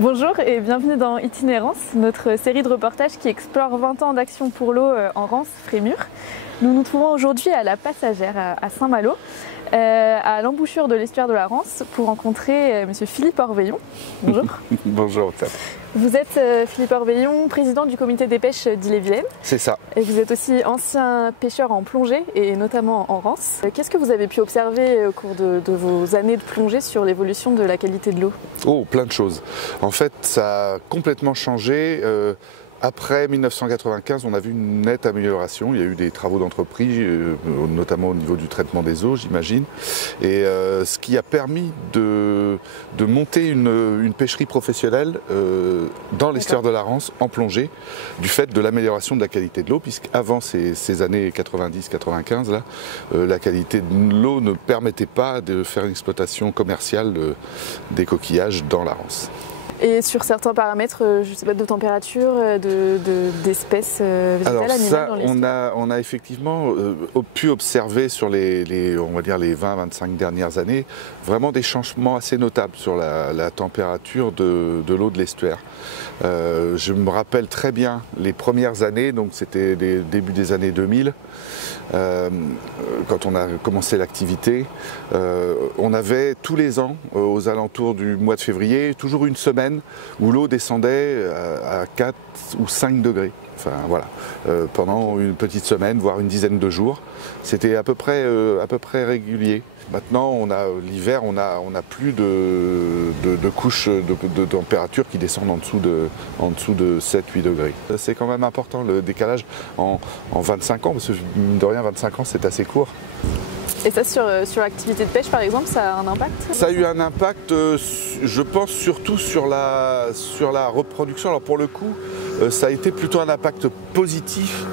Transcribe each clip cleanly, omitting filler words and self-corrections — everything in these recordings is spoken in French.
Bonjour et bienvenue dans Itinérance, notre série de reportages qui explore 20 ans d'action pour l'eau en Rance, Frémur. Nous nous trouvons aujourd'hui à la Passagère, à Saint-Malo, à l'embouchure de l'estuaire de la Rance, pour rencontrer Monsieur Philippe Orveillon. Bonjour. Bonjour Octave. Vous êtes Philippe Orveillon, président du comité des pêches d'Ille-et-Vilaine. C'est ça. Et vous êtes aussi ancien pêcheur en plongée, et notamment en Rance. Qu'est-ce que vous avez pu observer au cours de vos années de plongée sur l'évolution de la qualité de l'eau? Oh, plein de choses. En fait, ça a complètement changé. Après 1995, on a vu une nette amélioration. Il y a eu des travaux d'entreprise, notamment au niveau du traitement des eaux, j'imagine. Et ce qui a permis de monter une pêcherie professionnelle dans l'estuaire de la Rance, en plongée, du fait de l'amélioration de la qualité de l'eau, puisqu'avant ces années 90-95, la qualité de l'eau ne permettait pas de faire une exploitation commerciale des coquillages dans la Rance. Et sur certains paramètres, je ne sais pas, de température, d'espèces végétales, animales dans l'estuaire? On a effectivement pu observer sur on va dire les 20-25 dernières années vraiment des changements assez notables sur la température de l'eau de l'estuaire. Je me rappelle très bien les premières années, donc c'était les débuts des années 2000, quand on a commencé l'activité, on avait tous les ans, aux alentours du mois de février, toujours une semaine où l'eau descendait à 4 ou 5 degrés. Enfin voilà, pendant une petite semaine, voire une dizaine de jours. C'était à peu près régulier. Maintenant, l'hiver, on a plus de couches de température qui descendent en dessous de 7-8 degrés. C'est quand même important le décalage en 25 ans, parce que mine de rien, 25 ans, c'est assez court. Et ça, sur l'activité de pêche, par exemple, ça a un impact? Ça a eu un impact, je pense, surtout sur la reproduction. Alors pour le coup, ça a été plutôt un impact positif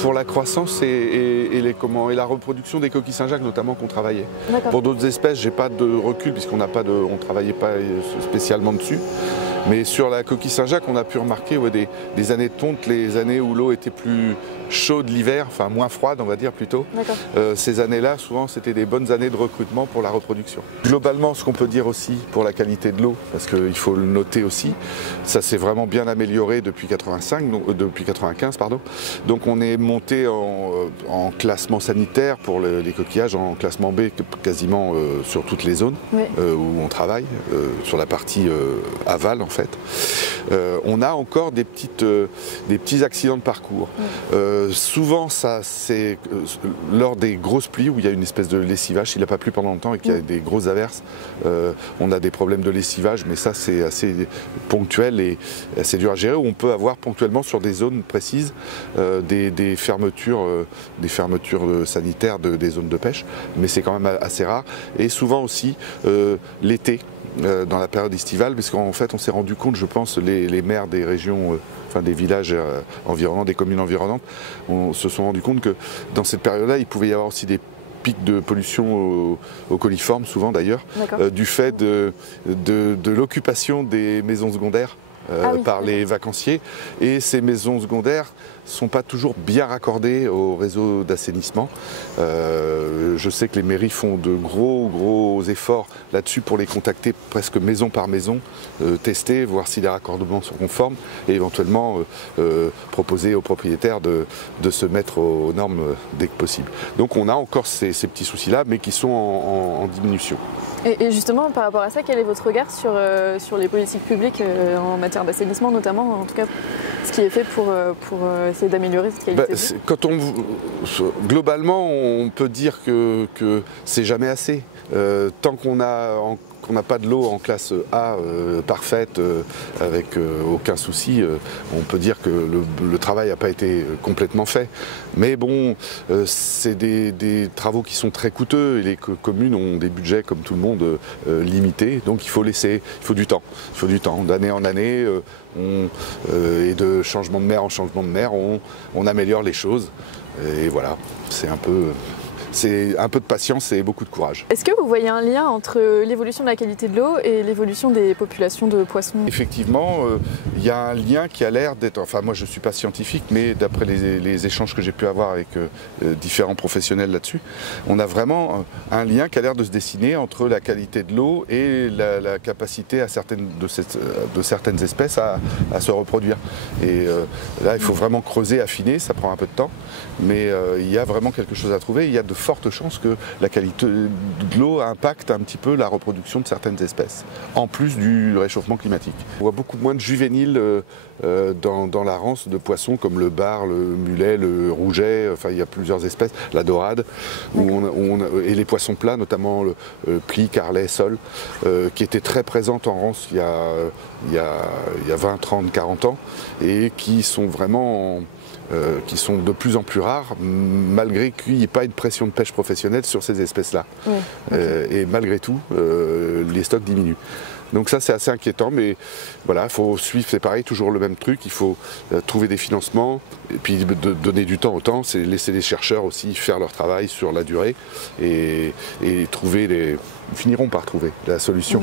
pour la croissance et la reproduction des coquilles Saint-Jacques, notamment, qu'on travaillait. Pour d'autres espèces, j'ai pas de recul, puisqu'on ne travaillait pas spécialement dessus. Mais sur la coquille Saint-Jacques, on a pu remarquer des années de tonte, les années où l'eau était plus chaude l'hiver, enfin moins froide on va dire plutôt. Ces années-là, souvent c'était des bonnes années de recrutement pour la reproduction. Globalement, ce qu'on peut dire aussi pour la qualité de l'eau, parce qu'il faut le noter aussi, ça s'est vraiment bien amélioré depuis 95, pardon. Donc on est monté en classement sanitaire pour les coquillages, en classement B quasiment sur toutes les zones où on travaille, sur la partie aval en fait. On a encore des petits accidents de parcours. Souvent, c'est lors des grosses pluies où il y a une espèce de lessivage. S'il n'a pas plu pendant longtemps et qu'il y a des grosses averses, on a des problèmes de lessivage, mais ça c'est assez ponctuel et assez dur à gérer. Où on peut avoir ponctuellement sur des zones précises des fermetures sanitaires des zones de pêche, mais c'est quand même assez rare. Et souvent aussi l'été, dans la période estivale, parce qu'en fait on s'est rendu compte, je pense, les maires des régions, enfin des villages environnants, des communes environnantes, se sont rendus compte que dans cette période-là, il pouvait y avoir aussi des pics de pollution au coliforme, souvent d'ailleurs, du fait de l'occupation des maisons secondaires par les vacanciers. Et ces maisons secondaires ne sont pas toujours bien raccordées au réseau d'assainissement. Je sais que les mairies font de gros efforts là-dessus pour les contacter presque maison par maison, tester, voir si les raccordements sont conformes et éventuellement proposer aux propriétaires de se mettre aux normes dès que possible. Donc on a encore ces petits soucis-là, mais qui sont en diminution. Et justement, par rapport à ça, quel est votre regard sur les politiques publiques en matière d'assainissement, notamment, en tout cas, ce qui est fait pour essayer d'améliorer cette qualité de l'eau? Globalement, on peut dire que c'est jamais assez. Tant qu'on n'a pas de l'eau en classe A parfaite, avec aucun souci, on peut dire que le travail n'a pas été complètement fait. Mais bon, c'est des travaux qui sont très coûteux et les communes ont des budgets, comme tout le monde, limités. Donc il faut du temps. Il faut du temps. D'année en année, et de changement de maire en changement de maire, on améliore les choses. Et voilà, c'est un peu c'est un peu de patience et beaucoup de courage. Est-ce que vous voyez un lien entre l'évolution de la qualité de l'eau et l'évolution des populations de poissons? Effectivement, il y a un lien qui a l'air d'être, enfin moi je ne suis pas scientifique, mais d'après les échanges que j'ai pu avoir avec différents professionnels là-dessus, on a vraiment un lien qui a l'air de se dessiner entre la qualité de l'eau et la capacité de certaines espèces à se reproduire. Et là il faut vraiment creuser, affiner, ça prend un peu de temps, mais il y a vraiment quelque chose à trouver. Il y a de fortes chances que la qualité de l'eau impacte un petit peu la reproduction de certaines espèces, en plus du réchauffement climatique. On voit beaucoup moins de juvéniles dans la rance de poissons comme le bar, le mulet, le rouget, enfin il y a plusieurs espèces, la dorade, et les poissons plats, notamment le pli, carlet, sole, qui étaient très présentes en rance il y a 20, 30, 40 ans, et qui sont vraiment qui sont de plus en plus rares, malgré qu'il n'y ait pas une pression de pêche professionnelle sur ces espèces-là. Oui, okay. Et malgré tout, les stocks diminuent. Donc ça c'est assez inquiétant, mais voilà, il faut suivre, c'est pareil, toujours le même truc, il faut trouver des financements, et puis donner du temps au temps, c'est laisser les chercheurs aussi faire leur travail sur la durée, et finiront par trouver la solution.